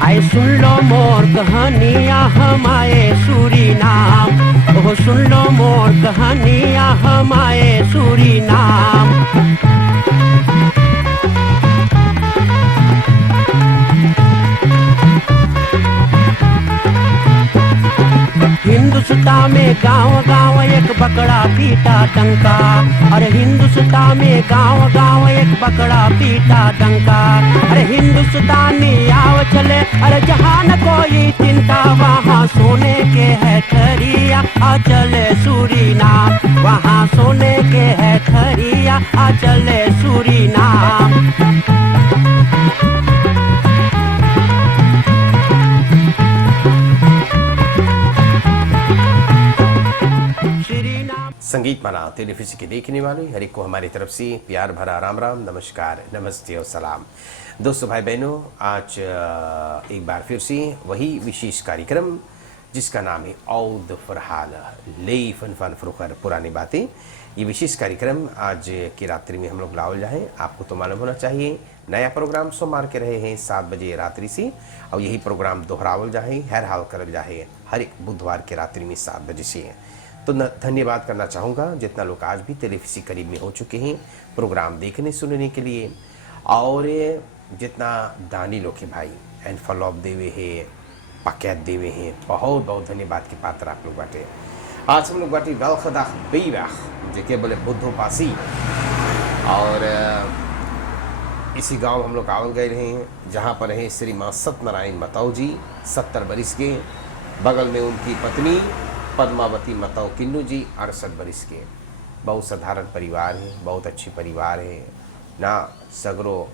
आए सुन लो मोर कहानियाँ हम आए सूरीनाम, ओह सुन लो मोर कहानियाँ हम आए सूरीनाम। हिंदुस्तान में गांव गांव एक बकरा पीटा डंका, अरे हिंदुस्तान में गांव गांव एक बकरा पीटा डंका। अरे हिंदुस्तानी आओ चले, अरे जहाँ न कोई चिंता, वहाँ सोने के है खरिया आ चले सूरीनाम, वहाँ सोने के है खरिया आ चले सूरीनाम। संगीत माला टेलीविजन के देखने वाले हर एक को हमारी तरफ से प्यार भरा राम राम, नमस्कार, नमस्ते और सलाम। दोस्तों भाई बहनों, आज एक बार फिर से वही विशेष कार्यक्रम जिसका नाम है औद फरहाल ले फन फन फरुखर पुरानी बातें। ये विशेष कार्यक्रम आज की रात्रि में हम लोग लाओ जाए। आपको तो मालूम होना चाहिए नया प्रोग्राम सोमवार के रहे हैं 7 बजे रात्रि से, और यही प्रोग्राम दोहरावल जाए हर हाल करल जाए हर एक बुधवार के रात्रि में 7 बजे से। तो धन्यवाद करना चाहूँगा जितना लोग आज भी टेलीविजन करीब में हो चुके हैं प्रोग्राम देखने सुनने के लिए, और जितना दानी लोग हैं भाई एंड फॉलोअप देवे हैं, पाकैत देवे हैं, बहुत बहुत धन्यवाद के पात्र आप लोग बाटे। आज हम लोग बाटे गलखदा बेवाह जेके बोले बुद्धो पासी, और इसी गांव हम लोग आवल गए रहे हैं जहां पर है श्री माँ सत्यनारायण मताओ जी 70 बरिस के, बगल में उनकी पत्नी पद्मावती मताओ किन्नू जी 68 बरिस के। बहुत साधारण परिवार है, बहुत अच्छी परिवार है ना, सगरो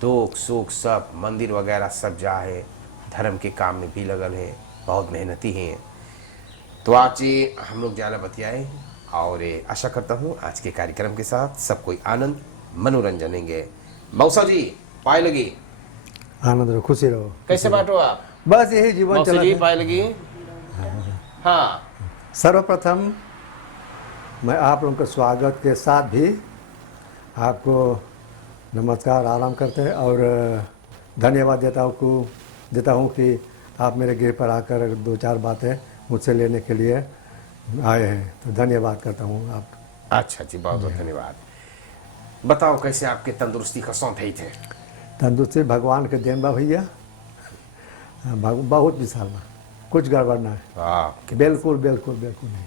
दुख सुख सब मंदिर वगैरह सब जा है, धर्म के काम में भी लगल है, बहुत मेहनती हैं। तो आज हम लोग ज़्यादा बतियाए, और आशा करता हूँ आज के कार्यक्रम के साथ सब कोई आनंद मनोरंजन लेंगे। मौसा जी पाए लगी आनंद रहो, खुशी रहो। कैसे बांटो आप? बस यही जीवन चला जी पाए लगी। हाँ, सर्वप्रथम मैं आप लोगों के स्वागत के साथ भी आपको नमस्कार आराम करते हैं, और धन्यवाद देता हूँ कि आप मेरे गृह पर आकर 2-4 बातें मुझसे लेने के लिए आए हैं, तो धन्यवाद करता हूँ आप। अच्छा जी, बहुत बहुत धन्यवाद। बताओ कैसे आपके तंदुरुस्ती का सौंध थे? तंदुरुस्ती भगवान के देन बा भैया, बहुत विशाल बा, कुछ गड़बड़ ना है। बिल्कुल बिल्कुल बिल्कुल नहीं,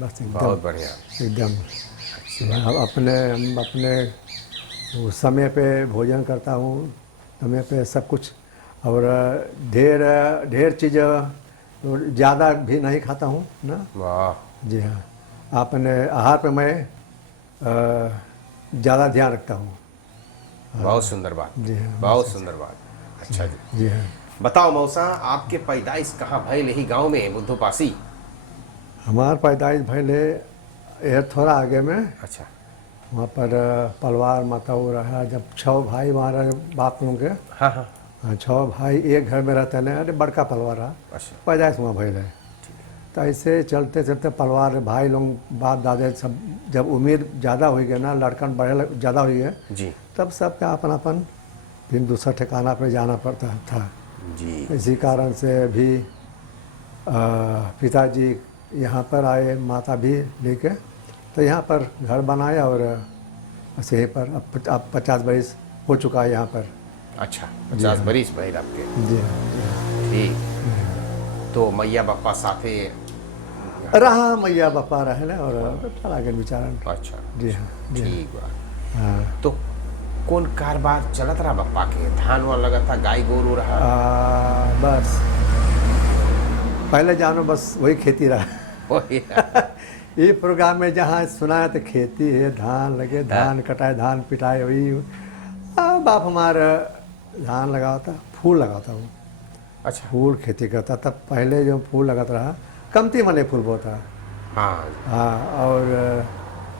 बस एकदम बहुत बढ़िया, एकदम अपने समय पे भोजन करता हूँ, समय पे सब कुछ, और ढेर चीज़ ज़्यादा भी नहीं खाता हूँ ना। वाह जी हाँ, अपने आहार पे मैं ज़्यादा ध्यान रखता हूँ। बहुत सुंदर बात। जी हाँ, बहुत सुंदर बात। अच्छा जी, जी हाँ। बताओ मौसा, आपके पैदाइश कहाँ भइल ही गांव में बुद्धो पासी? हमार पैदाइश भइले यह थोड़ा आगे में। अच्छा, वहाँ पर पलवार माताओं रहा, जब 6 भाई वहाँ रहे बाप लोगों के। हाँ हाँ, 6 भाई एक घर में रहते हैं, अरे बड़का पलवार रहा। अच्छा, पैदाइश वहाँ भइल है। तो ऐसे चलते चलते पलवार भाई लोग बाप दादे सब, जब उम्र ज़्यादा हो गया ना, लड़कन बढ़े ज़्यादा हुई है जी, तब सबका अपन फिर दूसरा ठिकाना पर जाना पड़ता था जी। इसी कारण से भी पिताजी यहाँ पर आए, माता भी लेके, तो यहाँ पर घर बनाया, और बस यहीं पर अब 50 बरिस हो चुका है यहाँ पर। अच्छा, 50 बरिस भइल आपके। जी हाँ, ठीक। तो मैया बापा साथे रहा, मैया बापा रहे और चला गए बेचारा। अच्छा, जी हाँ, ठीक बा। हाँ। तो कौन कारोबार चलत रहा बापा के? धान वाला लगा था, गाय गोरू रहा? बस पहले जानो बस वही खेती रहा। ये प्रोग्राम में जहाँ सुना तो खेती है, धान लगे, धान कटाए, धान पिटाए, वही बाप हमारा धान लगाता, फूल लगाता वो। अच्छा, फूल खेती करता, तब पहले जो फूल लगाता रहा, कमती मने फूल बोता। हाँ, और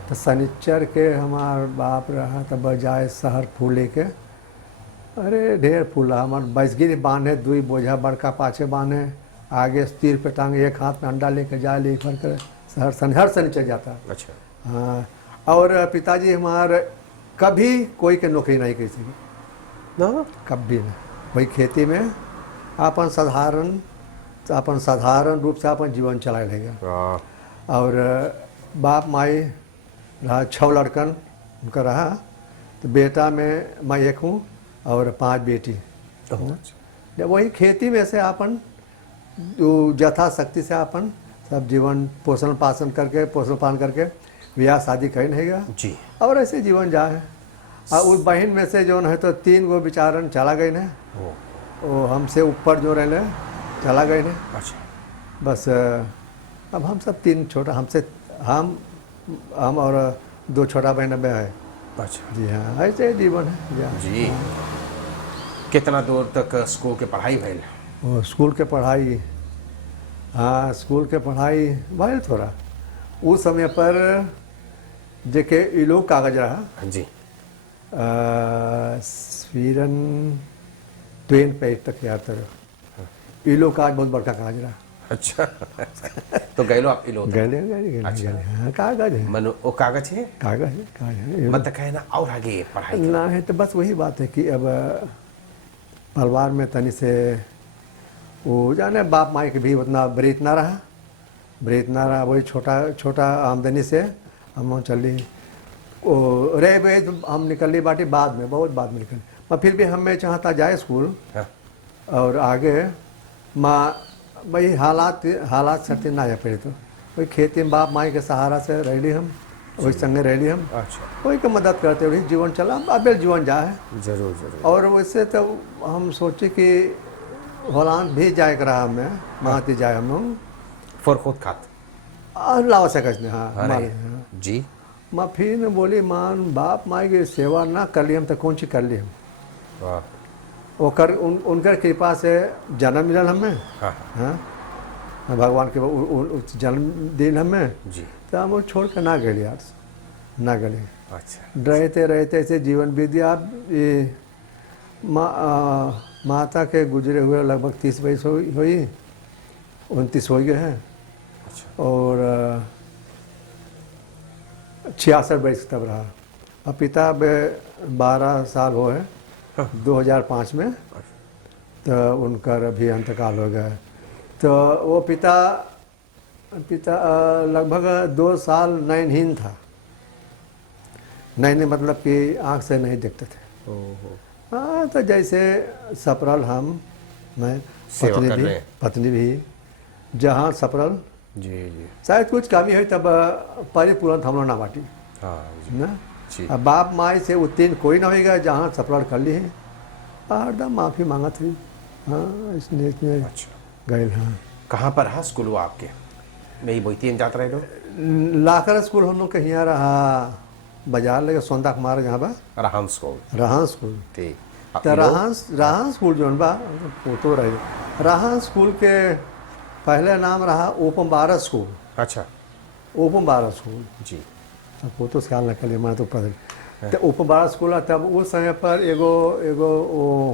तो शनिचर के हमार बाप रहा, तब जाए शहर फूल लेके, अरे ढेर फूल हमार बसगिरी बांधे, 2 बोझा बड़का पाछे बांधे, आगे तीर पे टांगे, एक हाथ में अंडा लेके जाए, लेकर कर शहर हर शनिचर जाता। अच्छा, हाँ, और पिताजी हमारे कभी कोई के नौकरी नहीं की थी, ना कभी नहीं। वही खेती में अपन साधारण रूप से अपन जीवन चलाए रहेगा। वाह, और बाप माई रहा 6 लड़कन उनका रहा, तो बेटा में मैं एक हूँ और 5 बेटी। जब वही खेती में से अपन यथाशक्ति से अपन सब जीवन पोषण पालन करके ब्याह शादी कहीं रहेगा जी। और ऐसे जीवन जाए। और उस बहन में से जो है तो 3 गो बेचारन चला गए ने, वो हमसे ऊपर जो रहे चला गए ने। अच्छा, बस अब हम सब 3 छोटा हमसे हम और 2 छोटा बहन अब है। अच्छा जी हाँ, ऐसे जीवन है जी। कितना दूर तक स्कूल के पढ़ाई भइल? और स्कूल के पढ़ाई, हाँ स्कूल के पढ़ाई भइल थोड़ा। उस समय पर जेके ई लोग कागज रहा जी। स्वीडन ट्रेन पे तक याद तर ई लोग कागज बहुत बड़का कागज रहा। अच्छा तो गए लो आप इलो तक? गए अच्छा। हाँ कागज है, मनु वो कागज है, कागज है। मतलब कहना और आगे पढ़ाई करो। ना है तो बस वही बात है कि अब परिवार में तनी से वो जाने बाप माई के भी उतना ब्रीत ना रहा। वही छोटा आमदनी से हम चली वो रह गए। तो हम निकली बाटी बाद में, बहुत बाद में निकली। मैं फिर भी हमें चाहता जाए स्कूल। हाँ। और आगे माँ भाई हालात सर्ती ना जा पड़े, तो वही खेती में बाप माई के सहारा से रह ली हम, वही संगे रह ली हम। अच्छा, वही का मदद करते वही जीवन चला, अब जीवन जाए। जरूर जरूर। और वैसे तो हम सोचे कि होलांद भी जाए कर रहा हमें, माती जाए हम लोग फॉर खुद खात लावा सकते ने। हाँ अरे मारे, हाँ। जी। माँ फिर ने बोली मान बाप माई की सेवा ना कर ली हम तो कौन सी कर ली हम। वाह, वो कर उनकर कृपा से जन्म मिलल हमें। हाँ हाँ भगवान के जन्म दिन हमें, जी। तो हम वो छोड़ कर ना गए यार, ना गए। अच्छा, रहते ऐसे जीवन बीत गया। अब ये माता के गुजरे हुए लगभग 30 वर्ष हुई 29 हो गए हैं। अच्छा, और 66 वर्ष तब रहा। अब पिता अब 12 साल हो है, 2005 में तो उनका अभी अंतकाल हो गया। तो वो पिता लगभग 2 साल नयनहीन था। नयन मतलब कि आँख से नहीं देखते थे। ओहो, हाँ तो जैसे सपरल मैं सेवा कर रहे हैं। पत्नी भी जहाँ सपरल जी जी। शायद कुछ कमी हुई तब परिपूर्ण हम लोग ना बाटी हाँ जी ना। जी। अब बाप माई से उत्तीर्ण कोई ना होगा, जहाँ सपरल कर ली है हरदम माफ़ी मांगा थी। हाँ इसने अच्छा, गए। हाँ कहाँ पर है स्कूल वो आपके? मैं बोईतीन जात रहे लोग। लाकर स्कूल हम लोग के यहाँ रहा, बाजार लगे सोंदा कुमार जहाँ बा रहान स्कूल। रहा स्कूल। ठीक। तो रहा स्कूल जो बा वो तो रहे रहा स्कूल के पहले नाम रहा ओपम भारत स्कूल। अच्छा, ओपम भारत स्कूल जी। वो तो ख्याल न करिए, मैं तो पढ़ तो ओपम भारत स्कूल। तब उस समय पर एगो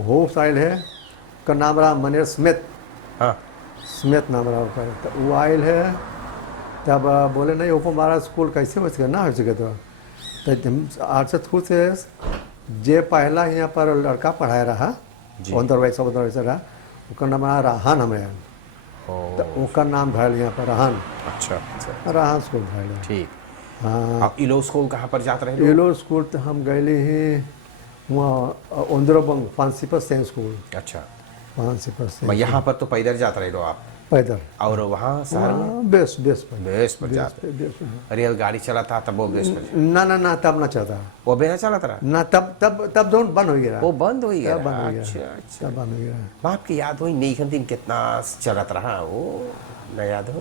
होप आयल है का नाम रहा मनेर स्मिथ। हाँ, स्मिथ नाम रहा ओकर। तो वो आयल है तब बोले नहीं ओपम भारत स्कूल कैसे हो सके ना हो सके। तो 8 से जे पहला यहाँ पर लड़का पढ़ाया रहा 15 वर्ष रहा, उसका नाम रहा राहन हमें। तो उसका नाम धरल यहाँ पर राहन। अच्छा अच्छा, राहन स्कूल धरल। ठीक। हाँ आप इलो स्कूल कहाँ पर जाते रहे? इलो स्कूल तो हम गए ही वहाँ ओंद्रोबंग प्रिंसिपल सेन स्कूल। अच्छा, प्रिंसिपल सेन मैं यहाँ पर तो पैदल जाते रहे लो आप, पैदल। और वहाँ शहर में बेस बेस पर जाते? अरे गाड़ी चला था तब वो बेस पर? ना तब ना चलता, वो बेना चला था ना तब जोन बंद हो गया। वो बंद हो गया? तब बंद हो गया। अच्छा अच्छा। तब बंद हो गया। बाप की याद हुई नहीं दिन कितना चलत रहा वो न याद हो?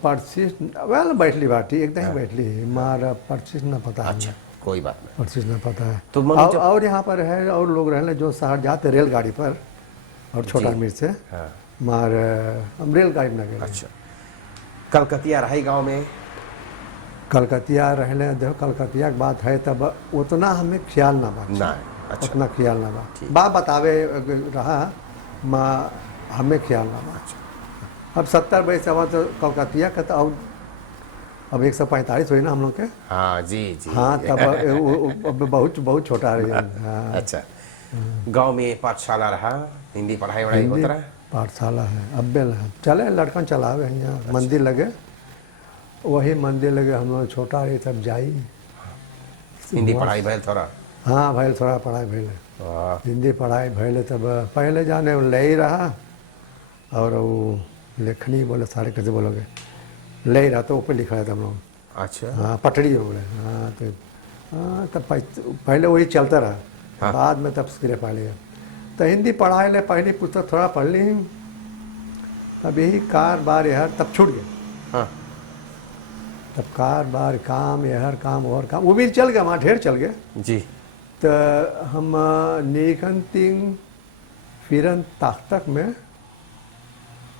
पर्चिस वेल बैठली बाटी एकदम ही बैठली मार पर्चिस ना पता है। अच्छा, कोई बात नहीं। पर्चिस ना पता है। तो और यहाँ पर है और लोग रहने जो शहर जाते रेलगाड़ी पर और छोटा मीर से। हाँ। मार हम रेलगाड़ी में गए। अच्छा, कलकतिया रही गांव में? कलकतिया रहने देखो कलकतिया की बात है तब उतना हमें ख्याल ना बा। ना। अच्छा, उतना ख्याल ना बा बतावे रहा माँ हमें ख्याल ना बा। अब 70 वर्ष अब तो कलकतिया का तो अब 145 हुई ना हम लोग के। हाँ जी जी। हाँ तब अब बहुत बहुत छोटा रही। हाँ अच्छा, गांव में पाठशाला रहा, हिंदी पढ़ाई वढ़ाई हिंदी होता रहा। पाठशाला है अब बेल है चले लड़कन चलावे यहाँ मंदिर लगे, वही मंदिर लगे हम लोग छोटा रही तब जाई। हिंदी पढ़ाई भैल थोड़ा। हाँ भैल थोड़ा पढ़ाई भैल वाह, हिंदी पढ़ाई भैल तब पहले जाने वो ले ही रहा, और वो लेखनी बोले सारे कैसे बोलोगे, ले ही रहा तो ऊपर लिखा रहता हम लोग। अच्छा हाँ पटड़ी हो बोले। हाँ तो हाँ तब पहले वही चलता रहा। हाँ। बाद में तब स्क्रिप्ट पढ़ लिया तो हिंदी पढ़ाई ले पहली पुस्तक थोड़ा पढ़ ली, तब यही कार बार यहर तब छूट गया। हाँ तब कार बार काम यहर काम और काम वो भी चल गया वहाँ ढेर चल गए। जी। तो हम निकंतिंग फिरन ताकतक में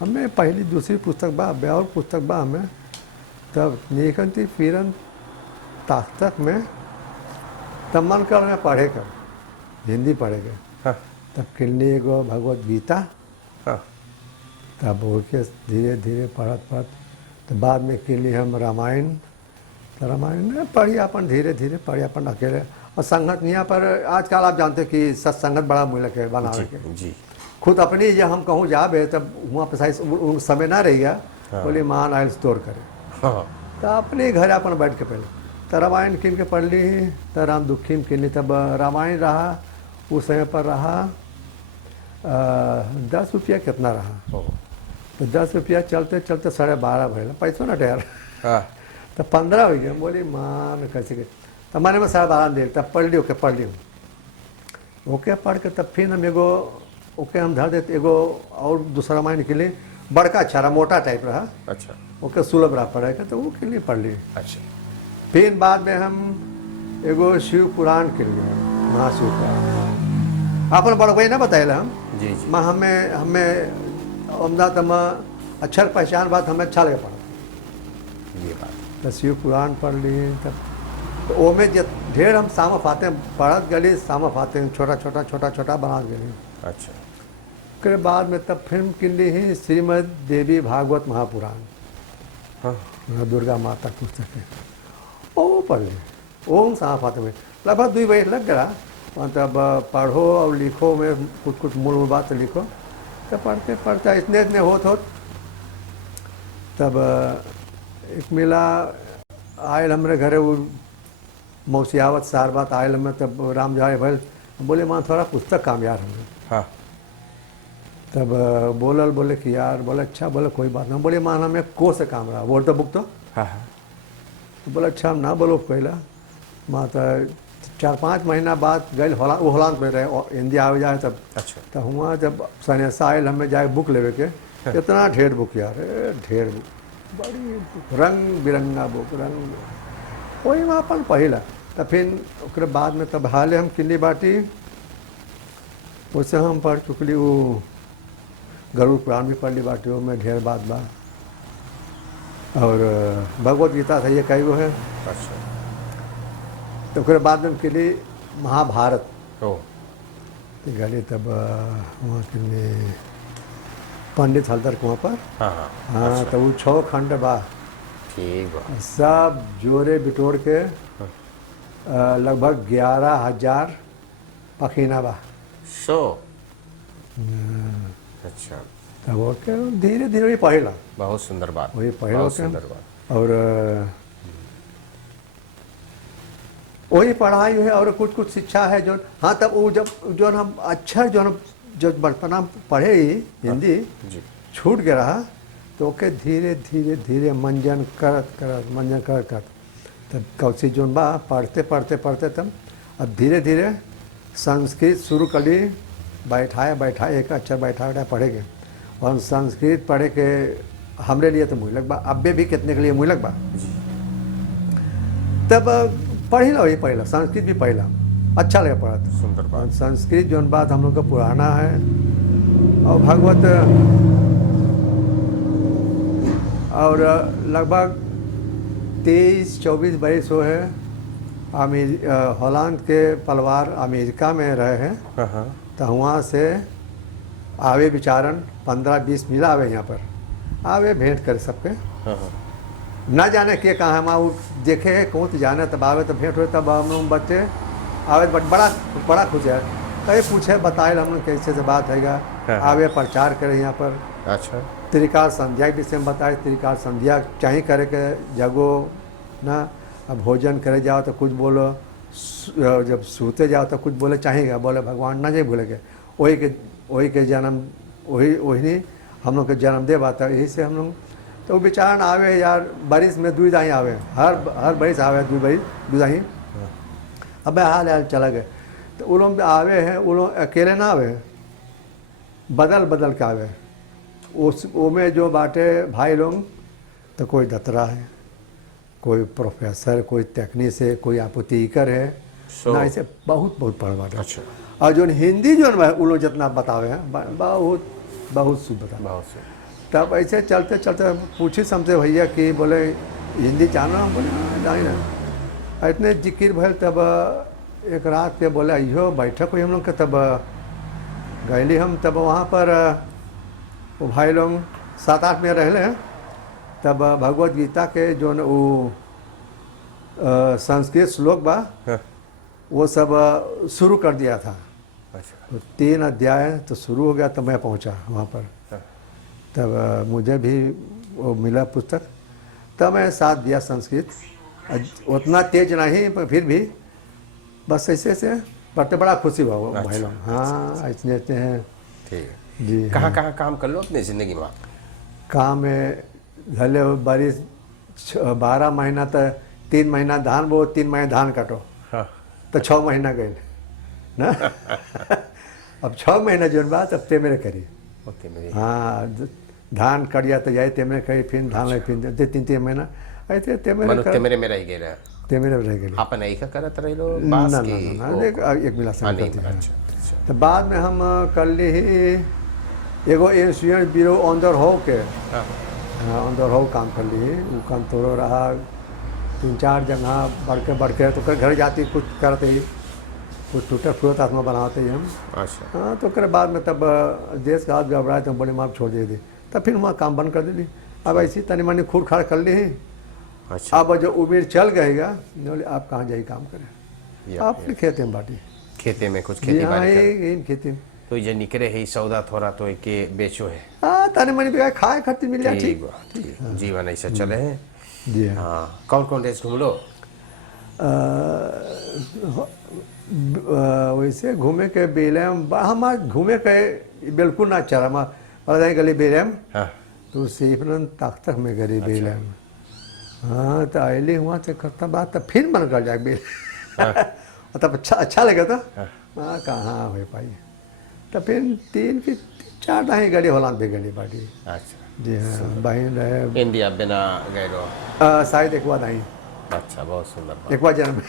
हमें पहली दूसरी पुस्तक बा और पुस्तक बा हमें, तब निकंती फिरन ताकतक में तब मन कर मैं पढ़े कर हिंदी पढ़ेगा। हाँ तब किलनी एगो भगवत गीता, हाँ तब वो के धीरे धीरे पढ़त पढ़त तो बाद में किलनी हम रामायण, तो रामायण में पढ़ी अपन धीरे धीरे पढ़ी अपन अकेले। और संगत यहाँ पर आजकल आप जानते कि सत्संगत बड़ा मुश्किल है बनाने के। जी जी। खुद अपनी जब हम कहूँ जाबे तब वहाँ पर सही समय ना रही गया। हाँ। बोली मान आयल स्टोर करे हाँ तो अपने घर अपन बैठ के पहले तो रामायण किन के पढ़ ली, तो राम दुखी में किन ली। तब रामायण रहा उस समय पर रहा 10 रुपया कितना रहा, ओ, तो 10 रुपया चलते चलते 12:30 भैया पैसों ना ढेर। हाँ तो 15 हो गया। बोली मान कैसे के तब मैंने में 12:30 दे तब पढ़ ली। ओके पढ़ ली ओके पढ़ के तब फिर हम एगो ओके हम धर देते एगो और दूसरा रामायण के लिए बड़का अच्छा रहा मोटा टाइप रहा। अच्छा ओके सुलभ रहा पढ़ेगा तो वो के लिए पढ़ ली। अच्छा। फिर बाद में हम एगो शिव पुराण के लिए महाशिव पुराण अपन बड़ भाई ना बताए हम जी जी। माँ हमें अमदाद हम अक्षर पहचान बात हमें अच्छा लगे पढ़ा। ये बात। तो शिव पुराण पढ़ ली तब तो ओमें ढेर हम सामा फाते पढ़त गली सामा फाते छोटा छोटा छोटा छोटा बना गली। अच्छा। उसके बाद में तब फिल्म किन ही श्रीमद देवी भागवत महापुराण, हाँ दुर्गा माता पुस्तक है वो पढ़ ली। ओम सामा फाते में लगभग 2 बजे लग गया। तब पढ़ो और लिखो में कुछ कुछ मूल बात लिखो। तब पढ़ते पढ़ते इतने होत तब एक मिला आयल हमारे घरे वो मौसियावत सार बात आयल हमें तब राम जाए भैल बोले माँ थोड़ा पुस्तक काम यार हमें। हाँ तब बोले कि यार बोले अच्छा बोले कोई बात ना। बोले मान हमें को से काम रहा वर्ड द बुक तो हाँ हाँ। बोले अच्छा हम ना बोलो कहला माँ तो 4-5 महीना बाद गए वो होलांद में रहे हिंदी आ जाए तब। अच्छा। तो हुआ जब सनेसा आयल हमें जाए बुक लेवे के इतना ढेर बुक यार ढेर बुक बड़ी बुक रंग बिरंगा बुक रंग वही वहाँ अपन पहिला। तो फिर उसके बाद में तब हाले हम किन्नी बाटी उससे हम पढ़ चुकली वो गरुड़ पुराण भी पढ़ ली बाटी वो में ढेर बात बा। और भगवत गीता था ये कई वो है। अच्छा। तो फिर बाद में के लिए महाभारत ओ, गली तब वहाँ के पंडित हल्दर कुआं पर। हाँ हाँ। हाँ तो वो 6 खंड बा ठीक बा। सब जोरे बिटोर के लगभग 11,000 पखीना बा। सो अच्छा। तब वो के धीरे धीरे वही पढ़ेला बहुत सुंदर बात। वही पढ़ेला बहुत के सुंदर बात। और वही पढ़ाई है और कुछ कुछ शिक्षा है जो। हाँ तब वो जब जो हम अक्षर जो बचपन में पढ़े ही हिंदी जी। छूट गया रहा तो ओके धीरे धीरे धीरे मंजन करत तब कौसी जोन बा पढ़ते पढ़ते पढ़ते तब अब धीरे धीरे संस्कृत शुरू कर ली। बैठाए एक अक्षर बैठा पढ़ेंगे और संस्कृत पढ़े के हमरे लिए तो मुझे लग बा अब्बे भी कितने के लिए मुझे लग बा। तब पढ़ी लो वही पढ़ला संस्कृत भी पढ़ला अच्छा लगे पढ़ा था। सुंदर बात। संस्कृत जो बात हम लोग का पुराना है और भागवत और लगभग 23-24 बरस हो है। हॉलैंड के परिवार अमेरिका में रहे हैं। हाँ हाँ। तो वहाँ से आवे विचारन 15-20 मिला आवे यहाँ पर आवे भेंट करे सबके। हाँ हाँ। ना जाने के कहाँ हम आउ देखे कौन तो जाने तब आवे तो भेंट हो तब हम लोग बच्चे आवे बड़ा बड़ा खुश है। कहीं पूछे बताए हम लोग कैसे से बात हैगा। हाँ। आवे प्रचार करे यहाँ पर अच्छा त्रिकाल संध्या के विषय में बताए। त्रिकाल संध्या चाहे करे के जगो ना, अब भोजन करे जाओ तो कुछ बोलो, जब सूते जाओ तो कुछ बोले चाहेगा, बोले भगवान ना जाए बोलेगे। वही के जन्म वही हम लोग के जन्म दे बात है। यही से हम लोग तो विचार आवे यार बारिश में दूध दाही आवे, हर बारिश आवे दूध दाही। अब हाल हाल चला गए तो वो लोग आवे हैं, वो लोग अकेले ना आवे, बदल बदल के आवे। वो में जो बाटे भाई लोग तो कोई दतरा है, कोई प्रोफेसर, कोई तकनीक है, कोई आपूर्तिकर है ना, ऐसे बहुत बहुत पढ़ बाटे। अच्छा। और जो हिंदी जो है वो लोग जितना बतावे हैं बहुत बहुत शुद्ध बता। बहुत से तब ऐसे चलते चलते पूछी हमसे भैया कि बोले हिंदी जाना, हम बोले नहीं ना। इतने जिक्र भल तब एक रात के बोले अयो बैठक हुई हम लोग के, तब गैली हम तब वहाँ पर वो भाई लोग 7-8 में रहले हैं। तब भगवत गीता के जो वो संस्कृत श्लोक बा हाँ। वो सब शुरू कर दिया था। अच्छा तो 3 अध्याय तो शुरू हो गया, तब मैं पहुंचा वहाँ पर। हाँ। तब मुझे भी वो मिला पुस्तक, तब मैं साथ दिया संस्कृत। उतना तेज नहीं पर फिर भी बस ऐसे ऐसे पढ़ते बड़ा खुशी हुआ वो भाई लोग। हाँ ऐसे ऐसे हैं। ठीक है। जी कहाँ कहाँ काम कर लो अपनी ज़िंदगी में? काम में धले बारिश 12 महीना तो 3 महीना धान बो, 3 महीना धान काटो, हाँ। तो 6 महीना गए ना। अब 6 महीना जो बात अब ते मेरे करी। ओके मेरी हाँ धान कटिया तो जाए ते मेरे करी, फिर धान लगे फिर 3-3 महीना ऐसे ते मेरे मनुष्य मेरे में रह गए ते मेरे रह गए। अपन यही का करत रहे लो ना बास ना की ना वो- देख एक मिला हाँ, नहीं, संगति है। अच्छा अच्छा तो बाद में हम कर ली एगो इंश्योरेंस ब्यूरो अंदर हो के, हाँ। अंदर हो काम कर ली। वो काम तो रहा 3-4 जगह बढ़ के तो कर घर जाती कुछ करते ही, कुछ टूटे फूटे आत्मा बनाते ही हम। अच्छा हाँ तो कर बाद में तब देश का हाथ गड़बड़ाए तो बड़ी माँ छोड़ दे दी, तब फिर वहाँ काम बंद कर दी। अब ऐसी तनी मनी खूर खाड़ कर ली। अच्छा अब जो उम्र चल गएगा बोले आप कहाँ जाइए काम करें, ये आप खेते में बाटी। खेते में कुछ खेती हाँ बाड़ी कर यही खेती में तो ये निकले है सौदा थोड़ा तो के बेचो है। हाँ तनी मनी भी खाए खाती मिल जाए ठीक। बा, ठीक जीवन ऐसा चले है। जी हाँ। हाँ कौन कौन देश घूम लो? वैसे घूमे के बेलम हमार घूमे के बिल्कुल ना चला हमारा गली बेलम हाँ तो सिर्फ तक में गरी बेलम। हाँ तो अली हुआ से करता बात तो फिर मन कर जाए बेल। तब अच्छा लगा था। हाँ कहाँ हो पाई तो फिर 3-4 दाही गली होलान भी गली बाटी। अच्छा जी हाँ बहन रहे इंडिया बिना गए लो। शायद एक बार दाही अच्छा बहुत सुंदर एक बार जन्म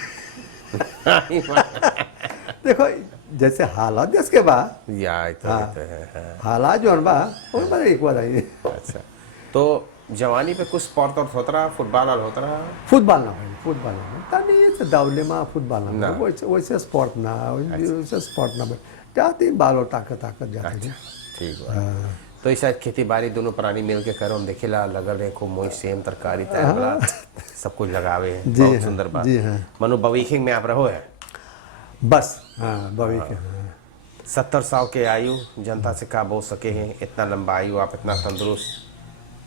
बात देखो जैसे हालात देश के बाद या तो हाँ। तो है हाँ। हालात जो बा वो बार एक बार आई अच्छा तो जवानी पे कुछ स्पोर्ट और होता रहा फुटबॉल और होता रहा फुटबॉल ना भाई फुटबॉल ना तनी ये दावले में फुटबॉल ना। ना वैसे स्पोर्ट ना वैसे स्पोर्ट ना भाई जाती बालो ताकत जाते थे। ठीक बा तो ऐसा खेती बाड़ी दोनों प्राणी मिल के करो हम देखेला लगल रहे खूब मोई सेम तरकारी तैयार बड़ा सब कुछ लगावे हैं जी बहुत हाँ, सुंदर बात। जी हाँ। मनु बवीखिंग में आप रहो है बस हाँ बवी के हाँ। 70 साल के आयु जनता से का बोल सके हैं इतना लंबा आयु आप इतना तंदुरुस्त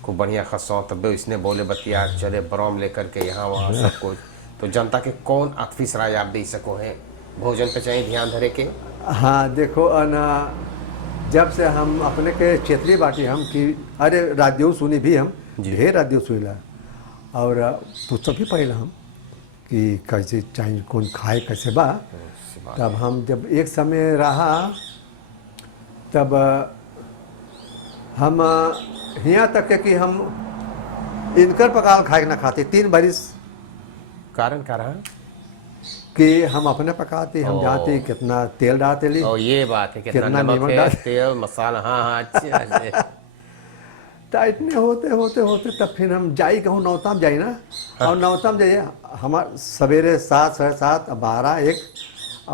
खूब बढ़िया खसो तब इसने बोले बतिया चले बरौम लेकर के यहाँ वहाँ सब कुछ तो जनता के कौन आखिरी राय आप दे सको हैं भोजन पे चाहिए ध्यान धरे के? हाँ देखो ना जब से हम अपने के क्षेत्रीय बाटी हम कि अरे रादियो सुनी भी हम ढेर रादियो सुनीला और पुस्तक भी पढ़ेला हम कि कैसे चाहिए कौन खाए कैसे बा। तब हम जब एक समय रहा तब हम यहाँ तक के कि हम इनकर पकाल खाए ना खाते 3 बरिस कारण का रहा कि हम अपने पकाते हम जानते कितना तेल डालते ली ओ ये बात है कितना कितना नमक नमक है डाल- तेल मसाला हाँ हाँ अच्छा तो इतने होते तब फिर हम जाई कहूँ नौताम जाई ना और नौताम जाइए हमार सवेरे 7, 7:30, 12, 1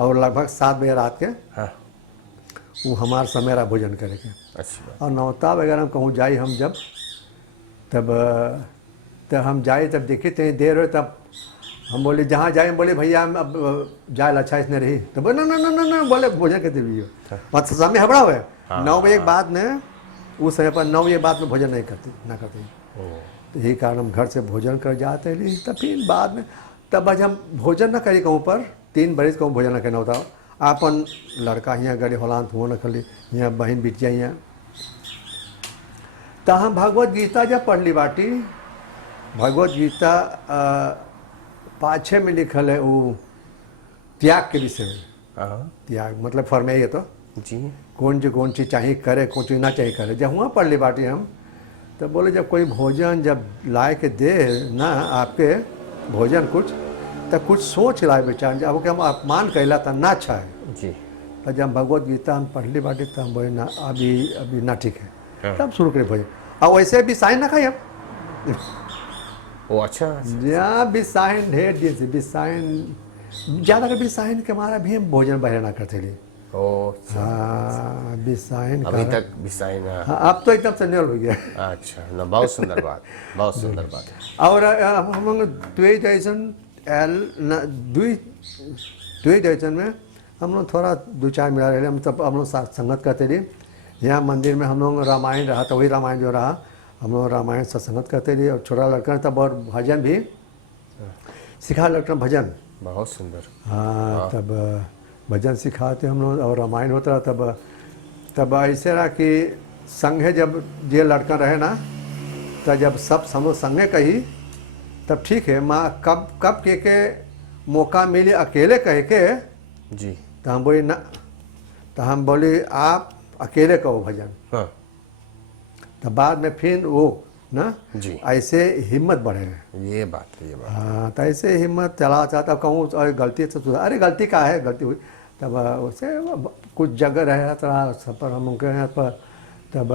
और लगभग 7 बजे रात के हाँ वो हमार समय रहा भोजन करे के। अच्छी बात और नौताब अगर हम कहूँ जाई हम जब तब तो हम जाए तब देखे थे देर हो तब हम बोले जहाँ जाए बोले भैया हम अब जाए अच्छा इसने रही तो बोले ना ना ना ना ना बोले भोजन के देवी हो बात सामने हबड़ा हुआ है 9 बजे के बाद में उस समय पर 9 बजे के बाद में भोजन नहीं करते ना करते तो यही कारण हम घर से भोजन कर जाते ली तब फिर बाद में तब आज हम भोजन ना करी कहूँ पर 3 बजे कहूँ भोजन ना करना होता आपन लड़का यहाँ गड़े होलान हो न खली यहाँ बहन बिटिया यहाँ तो हम भगवत गीता जब पढ़ ली बाटी भगवत गीता पाछे में लिखल है वो त्याग के विषय में त्याग मतलब फरमाई है तो जी कौन चीज़ चाहिए करे कौन चीज़ ना चाहिए करे जब वहाँ पढ़ ली बाटी हम तो बोले जब कोई भोजन जब लाए के दे ना आपके भोजन कुछ तो कुछ सोच लाए बेचार जब कि हम अपमान कैला था ना अच्छा है जी तो जब भगवत गीता हम पढ़ ली बाटी तो हम बोले ना अभी ना ठीक है तब शुरू करें भोजन और वैसे भी साइन ना खाए हम वो अच्छा जहाँ बिसाइन ढेर दिए से बिसाइन ज़्यादा कर बिसाइन के हमारा भी हम भोजन बहरे ना करते लिए ओ हाँ बिसाइन अभी तक बिसाइन हाँ अब तो एकदम सन्याल हो गया अच्छा ना बहुत सुंदर बात बहुत सुंदर बात और हम लोग द्वे जैसन द्वे जैसन में हम लोग थोड़ा 2-4 मिला रहे हम तब हम लोग साथ संगत करते रहे यहाँ मंदिर में हम लोग रामायण रहा तो वही रामायण जो रहा हम लोग रामायण सत्संगत करते रहे और छोटा लड़का तब और भजन भी सिखा लड़का भजन बहुत सुंदर हाँ तब भजन सिखाते हम लोग और रामायण होता रहा तब ऐसे रहा कि संगे जब ये लड़का रहे ना तब जब सब हम लोग संगे कही तब ठीक है माँ कब के मौका मिले अकेले कह के जी तो हम बोले ना तो हम बोले आप अकेले कहो भजन हाँ तो बाद में फिर वो ना जी ऐसे हिम्मत बढ़े ये बात हाँ तो ऐसे हिम्मत चला चाहता कहूँ अरे गलती से अरे गलती का है गलती हुई तब उसे कुछ जगह रहे थोड़ा सफर हम लोग के यहाँ पर तब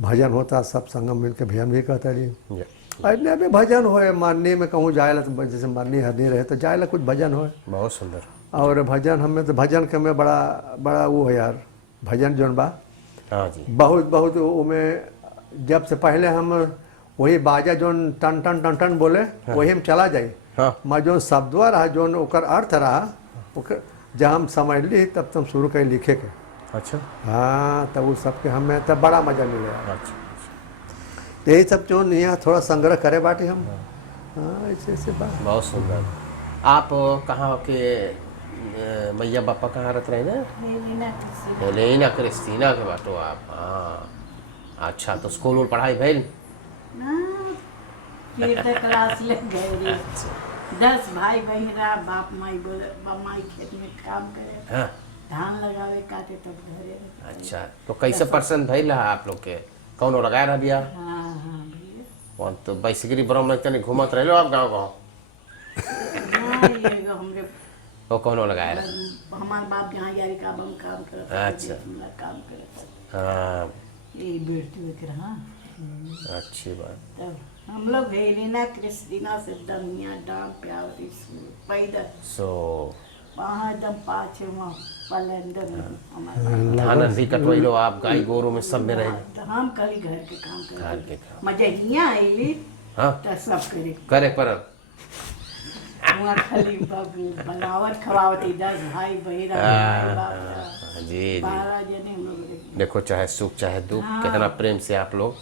भजन होता सब संगम मिल के भजन भी करता रही अरे अभी भजन होए मरनी में कहूँ जाए तो जैसे मरनी हरनी रहे तो जाए कुछ भजन होए बहुत सुंदर और भजन हमें तो भजन के में बड़ा वो है यार भजन जोन बा हाँ जी बहुत उमें जब से पहले हम वही बाजा जोन टन टन टन टन बोले वही हम चला जाए हाँ मैं जो शब्दवा रहा जोन ओकर अर्थ रहा ओकर जब हम समझ ली तब तुम शुरू कर लिखे के अच्छा हाँ तब उस सबके हमें तब बड़ा मजा मिले अच्छा यही सब जो यहाँ थोड़ा संग्रह करे बाटे हम हाँ ऐसे बात बहुत सुंदर आप कहाँ के मैया बापा कहाँ रहते रहे ना लेना क्रिस्टीना के बाटो आप हाँ अच्छा तो स्कूल और पढ़ाई भैल क्लास ले गए 10 भाई बहन रहा बाप माई बोले बाप माई खेत में काम करे हाँ धान लगावे काटे तब घरे अच्छा तो कैसे परसेंट भैल आप लोग के कौन लगाए रहा बिया हाँ हाँ भैया कौन तो बैसिकली ब्रह्म तनी घूमत रहे लो आप गाँव गाँव ये हमरे वो कौन लगाए रहा हमारे बाप जहाँ यारी का बम काम करता अच्छा। काम करता हाँ ये बेटी हुए रहा अच्छी बात तब हम लोग हेलिना क्रिस्टीना से दमिया डाम प्यावती पैदल सो वहाँ एकदम पाछे वहाँ पलंदर में हमारे धान भी कटवाई लो आप गाय गोरू में सब में रहे तो हम कभी घर के काम घर के करते काम मजा यहाँ आईली हाँ तो सब करे करे पर वहाँ खाली बनावट खवावती 10 भाई बहरा भाई बाप जी जी 12 जने हम लोग रहे। देखो चाहे सुख चाहे दुख हाँ। कितना प्रेम से आप लोग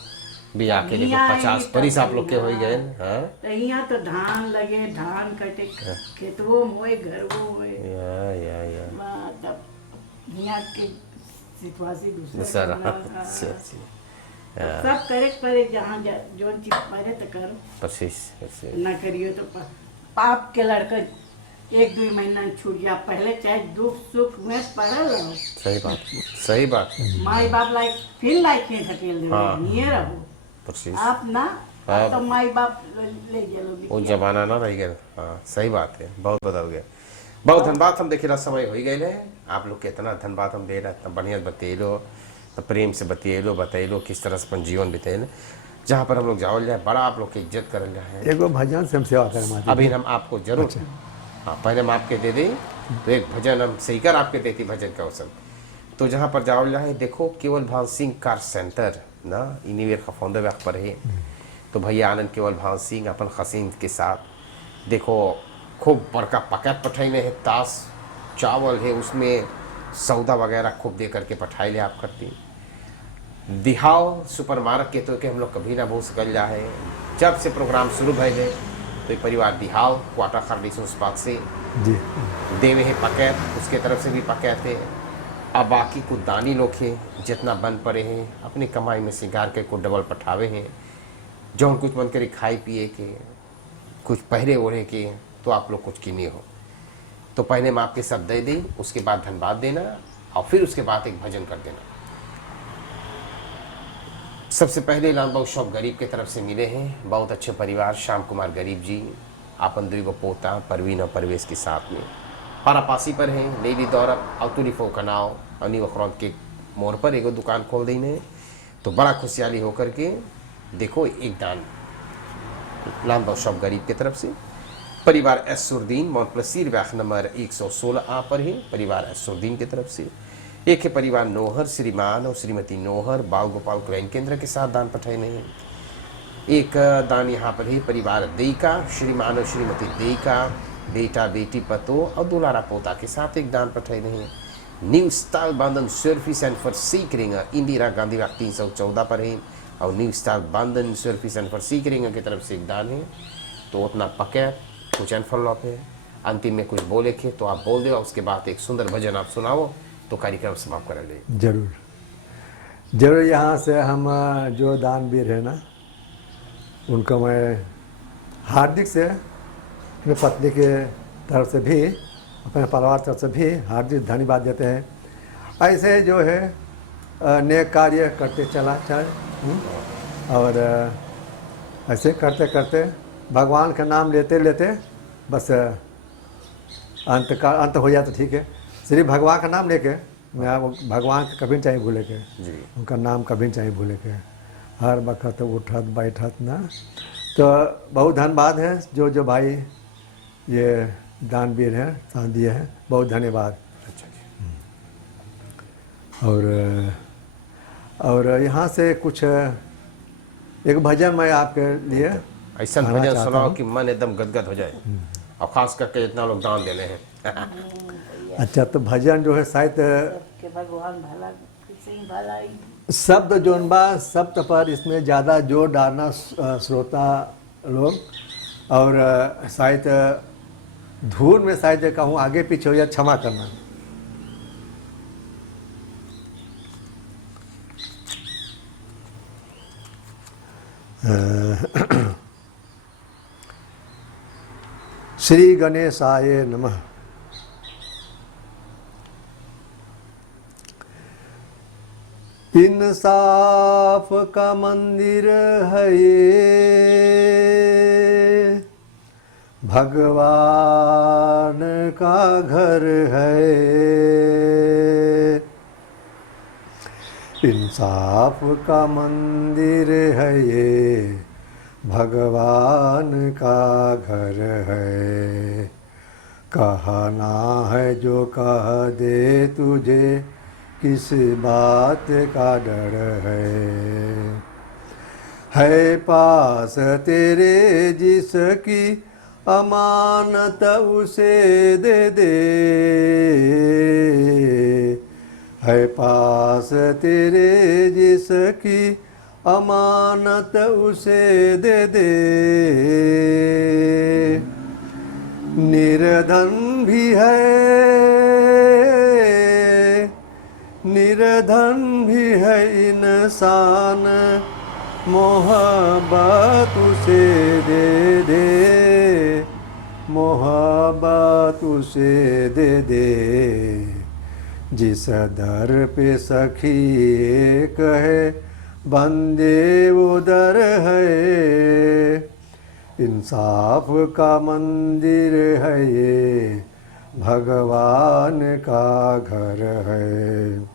भी आके देखो यहाँ 50 आएगी परिस तब आप लोग के हो गए हाँ तो यहाँ तो धान लगे धान कटे खेतवो में होए घरवो होए या वहाँ तब यहाँ के सितवासी सर दूसरा अच्छा अच्छा सब करे परे जहाँ जो चीज परे तो करो पच्चीस ऐसे न करियो तो पाप के लड़का 1-2 महीना छूट गया पहले चाहे दुख सुख में पड़ल रहो सही बात माई बाप लाइक फिर लाइक में ढकेल दे हाँ। ये रहो पच्चीस आप ना हाँ। तो माई बाप ले चलो वो जमाना ना रह गया हाँ सही बात है बहुत बदल गया बहुत धन्यवाद हम देखे समय हो गए है आप लोग के इतना धन्यवाद हम दे रहे इतना बढ़िया बतेलो तो प्रेम से बतेलो किस तरह से अपन जीवन बितेल जहाँ पर हम लोग जाओल जाए बड़ा आप लोग की इज्जत करल जाए एगो भजन से हम सेवा करें अभी हम आपको जरूर हाँ पहले हम आपके दे दें तो एक भजन हम सही कर आपके देती भजन का अवसर तो जहाँ पर जाओल जाए देखो केवल भान सिंह कार सेंटर ना इनिवेर का फाउंडर व्याप पर है तो भैया आनंद केवल भाव सिंह अपन खसीन के साथ देखो खूब बड़का पकैत पठैले है, तास चावल है, उसमें सौदा वगैरह खूब दे करके पठाइले आप करती। दिहाव सुपर मार्केट के हम लोग कभी ना भूल सकल जा है। जब से प्रोग्राम शुरू भैले तो ये परिवार दिहाव क्वार्टर खरडीस उस बात से जी देवे है पकैत, उसके तरफ से भी पकैत है। अब बाकी कुछ दानी लोग हैं जितना बन पड़े हैं अपनी कमाई में सिंगार के कुछ डबल पठावे हैं, जो कुछ मन करे खाए पिए के, कुछ पहरे ओढ़े के, तो आप लोग कुछ किने हो तो पहले मैं आपके सब दे दी, उसके बाद धन्यवाद देना और फिर उसके बाद एक भजन कर देना। सबसे पहले लालबाबू शौक गरीब के तरफ से मिले हैं, बहुत अच्छे परिवार, श्याम कुमार गरीब जी आपन दुई गो पोता परवीन और परवेश के साथ में पारापासी पर हैं। लेडी दौरत अतुली फो का नाव अनी वखरौत के मोड़ पर एगो दुकान खोल दी ने, तो बड़ा खुशहाली होकर के देखो एक दान लालबाबू शौक गरीब के तरफ से। परिवार एसुरदीन मोनप्लसीर व्याख नंबर 116 आ पर है, परिवार एसुरदीन की तरफ से। एक है परिवार नोहर श्रीमान और श्रीमती नोहर बाल गोपाल क्रैन केंद्र के साथ दान पठाए नहीं। एक दान यहाँ पर है परिवार देईका, श्रीमान और श्रीमती देईका, बेटा बेटी पतो और दुलारा पोता के साथ एक दान पठाए नहीं। New style Bandhan service and for सीकरिंग इंदिरा गांधी वाक 314 पर है और new style Bandhan service and for सीकरिंग की तरफ से एक दान है। तो उतना पकैत कुछ एनफॉलोप है, अंतिम में कुछ बोले के तो आप बोल दो, उसके बाद एक सुंदर भजन आप सुनाओ तो कार्यक्रम समाप्त कर ले। जरूर जरूर। यहाँ से हम जो दानवीर है ना उनको मैं हार्दिक से अपने पत्नी के तरफ से भी अपने परिवार तरफ से भी हार्दिक धन्यवाद देते हैं। ऐसे जो है नेक कार्य करते चला और ऐसे करते करते भगवान का नाम लेते लेते बस अंत हो जाए तो ठीक है। श्री भगवान का नाम लेके मैं भगवान के कभी चाहिए भूले के जी, उनका नाम कभी चाहिए भूले के, हर वक्त उठत बैठत ना। तो बहुत धन्यवाद है जो जो भाई ये दानवीर हैं साथ दिए हैं, बहुत धन्यवाद। अच्छा जी। और यहाँ से कुछ एक भजन मैं आपके लिए ऐसा गाना भजन चाहता सुनाओ हूँ। कि मन एकदम गदगद हो जाए, और खास करके इतना लोग दान देने हैं। अच्छा तो भजन जो है शायद सबके भगवान भला किसी भला ही शब्द जोनबा शब्द पर इसमें ज़्यादा जोर डालना श्रोता लोग, और शायद धुन में शायद कहूँ आगे पीछे हो या क्षमा करना। श्री गणेशाय नमः। इंसाफ का मंदिर है ये, भगवान का घर है। इंसाफ का मंदिर है ये, भगवान का घर है। कहना है जो कह दे तुझे, किस बात का डर है पास तेरे जिसकी अमानत उसे दे दे, है पास तेरे जिसकी अमानत उसे दे दे। निर्धन भी है निर्धन भी है इंसान, मोहब्बत उसे दे दे, मोहब्बत उसे दे दे। जिस दर पे सखी एक है, बंदे उधर है। इंसाफ का मंदिर है ये, भगवान का घर है।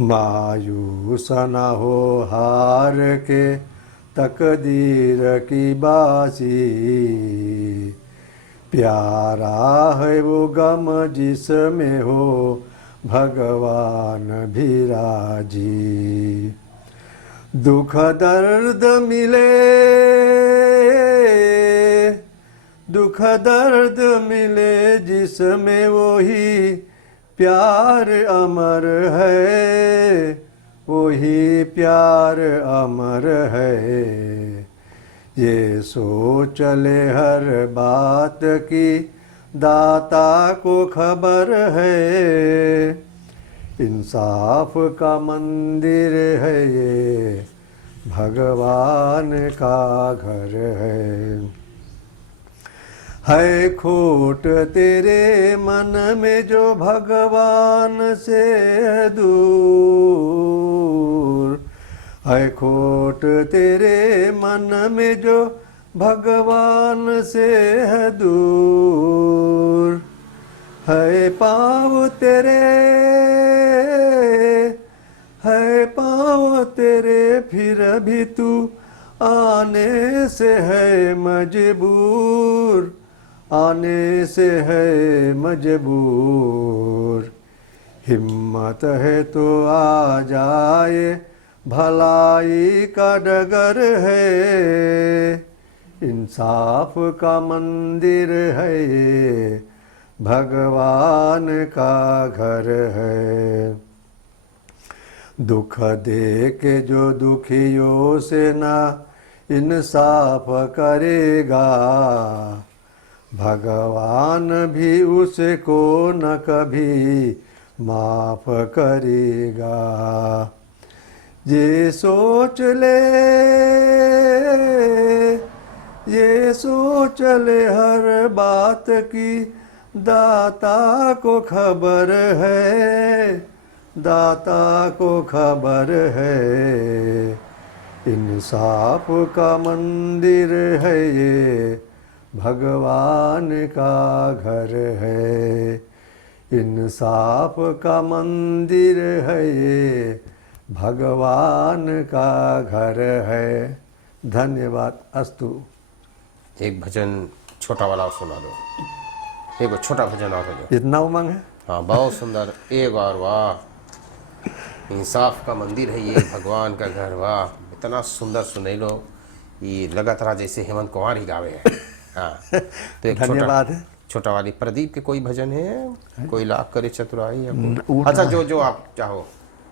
मायूस न हो हार के तकदीर की बासी, प्यारा है वो गम जिसमें हो भगवान भी राजी। दुख दर्द मिले, दुख दर्द मिले जिसमें वही प्यार अमर है, वही प्यार अमर है। ये सोच ले हर बात की दाता को खबर है, इंसाफ का मंदिर है ये, भगवान का घर है खोट तेरे मन में जो भगवान से दूर, है खोट तेरे मन में जो भगवान से है दूर, है पाँव तेरे, है पाँव तेरे फिर भी तू आने से है मजबूर, आने से है मजबूर। हिम्मत है तो आ जाए, भलाई का डगर है, इंसाफ का मंदिर है ये, भगवान का घर है। दुख दे के जो दुखियों से ना इंसाफ करेगा, भगवान भी उसको न कभी माफ करेगा। ये सोच ले, ये सोच ले हर बात की दाता को खबर है, दाता को खबर है। इंसाफ का मंदिर है ये, भगवान का घर है। इंसाफ का मंदिर है ये, भगवान का घर है। धन्यवाद अस्तु। एक भजन छोटा वाला और सुना दो, एक छोटा भजन और हो जाए। इतना उमंग है। हाँ बहुत सुंदर, एक और वाह। इंसाफ का मंदिर है ये, भगवान का घर, वाह इतना सुंदर सुने लो, ये लगातार जैसे हेमंत कुमार ही गावे हैं। हाँ तो एक धन्यवाद है। छोटा वाली प्रदीप के कोई भजन है, कोई लाभ करे चतुराई या अच्छा जो जो आप चाहो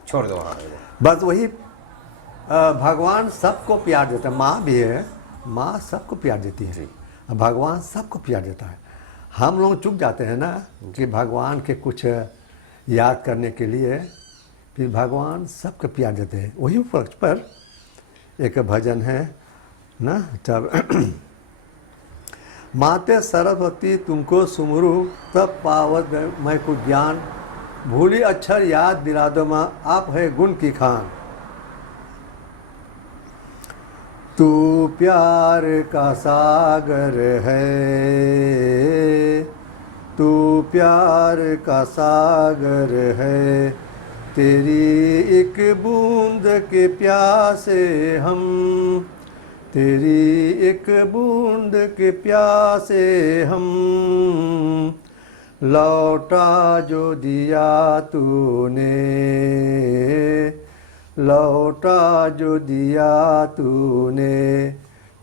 छोड़ दो। हाँ बस वही, भगवान सबको प्यार देता है। माँ भी है, माँ सबको प्यार देती है, भगवान सबको प्यार देता है। हम लोग चुप जाते हैं ना कि भगवान के कुछ याद करने के लिए, फिर भगवान सबको प्यार देते हैं। वही पक्ष पर एक भजन है ना, जब माते सरस्वती तुमको सुमरू तब पावत मैं कुछ ज्ञान, भूली अक्षर याद दिला दो माँ आप है गुण की खान। तू प्यार का सागर है, तू प्यार का सागर है, तेरी एक बूंद के प्यासे हम, तेरी एक बूंद के प्यासे हम, लौटा जो दिया तूने, लौटा जो दिया तूने,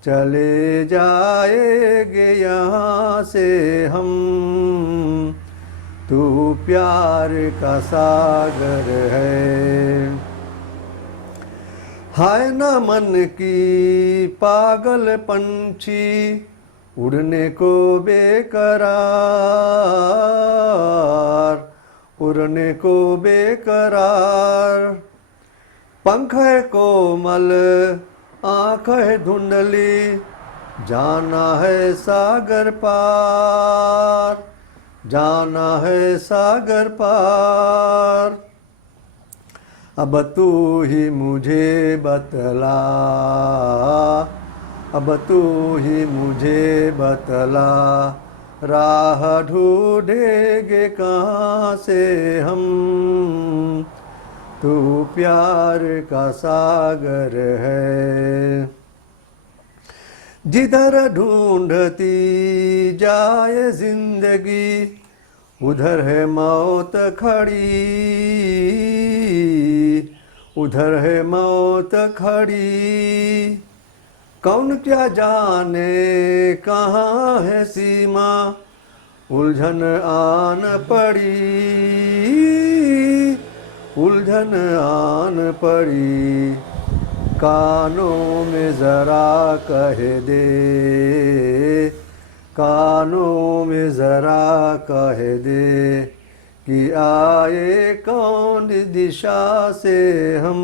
चले जाएंगे यहाँ से हम, तू प्यार का सागर है। हाय न मन की पागल पंछी, उड़ने को बेकरार, उड़ने को बेकरार। पंख है कोमल, आँख है धुंधली, जाना है सागर पार, जाना है सागर पार। अब तू ही मुझे बतला, अब तू ही मुझे बतला, राह ढूंढेंगे कहाँ से हम, तू प्यार का सागर है। जिधर ढूंढती जाए जिंदगी, उधर है मौत खड़ी, उधर है मौत खड़ी, कौन क्या जाने कहाँ है सीमा, उलझन आन पड़ी, उलझन आन पड़ी, कानों में जरा कह दे, कानों में जरा कह दे कि आए कौन दिशा से हम,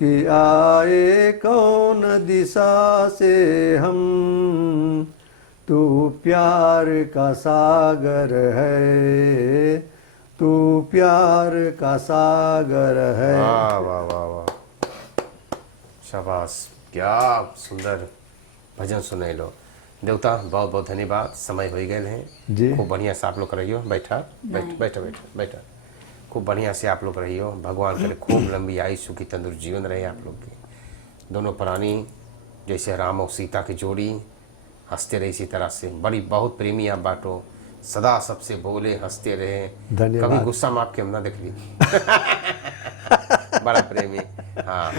कि आए कौन दिशा से हम, तू प्यार का सागर है, तू प्यार का सागर है। वाह वाह वाह वाह, शाबाश, क्या सुंदर भजन सुने लो। देवता बहुत बहुत धन्यवाद, समय हो गए हैं जी। खूब बढ़िया से आप लोग रहियो। बैठा बैठा बैठा, खूब बढ़िया से आप लोग रहियो। भगवान करे खूब लंबी आयु सुखी तंदुरुस्त जीवन रहे आप लोग के। दोनों प्राणी जैसे राम और सीता की जोड़ी हंसते रहे, इसी तरह से बड़ी बहुत प्रेमी आप बाटो, सदा सबसे बोले हंसते रहे। धन्यवाद। कभी गुस्सा में आपके हम ना देख ली बड़ा प्रेमी। हाँ,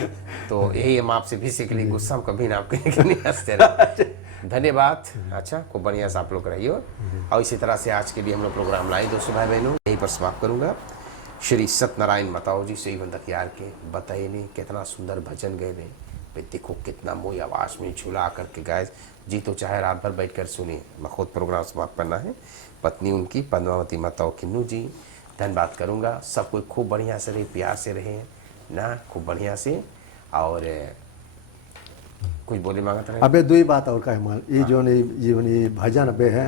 तो यही हम आपसे भी सीख ली, गुस्सा में कभी ना आपके नहीं हंसते रहे। धन्यवाद। अच्छा, खूब बढ़िया से आप लोग रहियो। और इसी तरह से आज के लिए हम लोग प्रोग्राम लाए दोस्तों भाई बहनों, यहीं पर समाप्त करूंगा। श्री सत्यनारायण मताओ जी से ही बंदखियार के बताइए नहीं कितना सुंदर भजन गए वे, देखो कितना मोई आवाज में झूला करके गाए जी, तो चाहे रात भर बैठ कर सुनिए। मैं खुद प्रोग्राम समाप्त करना है। पत्नी उनकी पद्मावती माताओं किन्नू जी, धन्यवाद करूँगा। सब कोई खूब बढ़िया से रहे, प्यार से रहे ना, खूब बढ़िया से। और कुछ बोले मांगत रहे। अबे दुई बात और कहे मान, ये जो जीवन ये भजन अबे है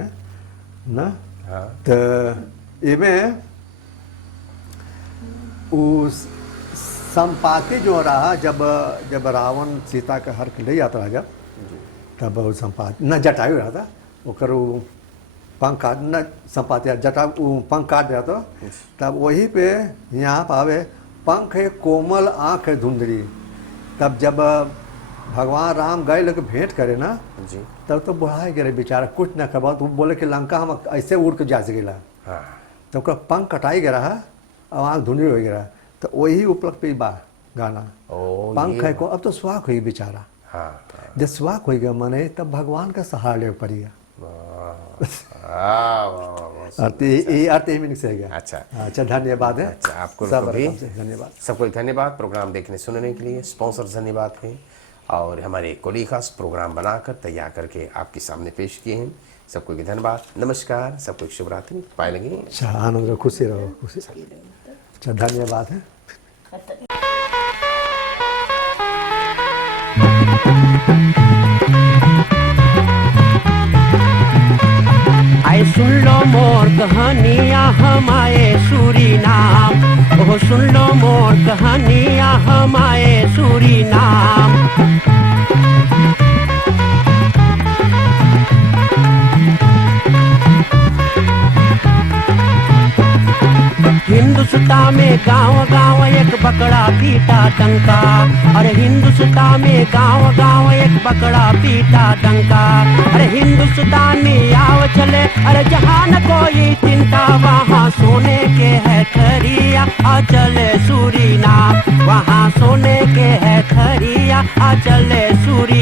ना, हाँ, तो इमें उस संपाति जो रहा, जब रावण सीता के हर के ले आता रहा, जब तब वो संपाति न जटायु रहा था, ओकर पंख काट न संपाति जटा पंख काट दिया, तो तब वही पे यहाँ पावे पंख है कोमल, आँख है धुंधली। तब जब भगवान राम गए लोग भेंट करे ना जी, तब तो बुढ़ाए गिरे बेचारा, कुछ न करवा, तो बोले कि लंका हम ऐसे उड़ के जा सकेला। हाँ, तो ओकर पंख कटाई गिरा है और आँख धुंधली हो गया, तो वही उपलक्ष्य पे बा गाना। ओ पंख है को, अब तो स्वाक हुई बेचारा। हाँ, जब स्वाक हो गया मने, तब भगवान का सहारा ले पड़ेगा। अर्थ यही मीनिंग से गया। अच्छा अच्छा, धन्यवाद है। अच्छा, आपको सब भी धन्यवाद। सबको धन्यवाद प्रोग्राम देखने सुनने के लिए। स्पॉन्सर धन्यवाद है, और हमारे कोलीखास प्रोग्राम बनाकर तैयार करके आपके सामने पेश किए हैं। सबको धन्यवाद, नमस्कार, सबको शुभ रात्रि, पाए लगे। अच्छा, आनंद रहो, खुशी रहो, खुशी। अच्छा, धन्यवाद है। आए सुन लो मोर कहानियाँ हमारे सूरीनाम, ओह सुन लो मोर कहानियाँ हमारे सूरीनाम। हिंदुस्तान में गांव गांव एक बकरा पीटा डंका, अरे हिंदुस्तान में गांव गांव एक बकरा पीटा डंका। अरे हिंदुस्तान में आव चले, अरे जहाँ न कोई चिंता, वहाँ सोने के है खरिया, आ चले सूरीनाम, वहाँ सोने के है खरिया, आ चले सूरी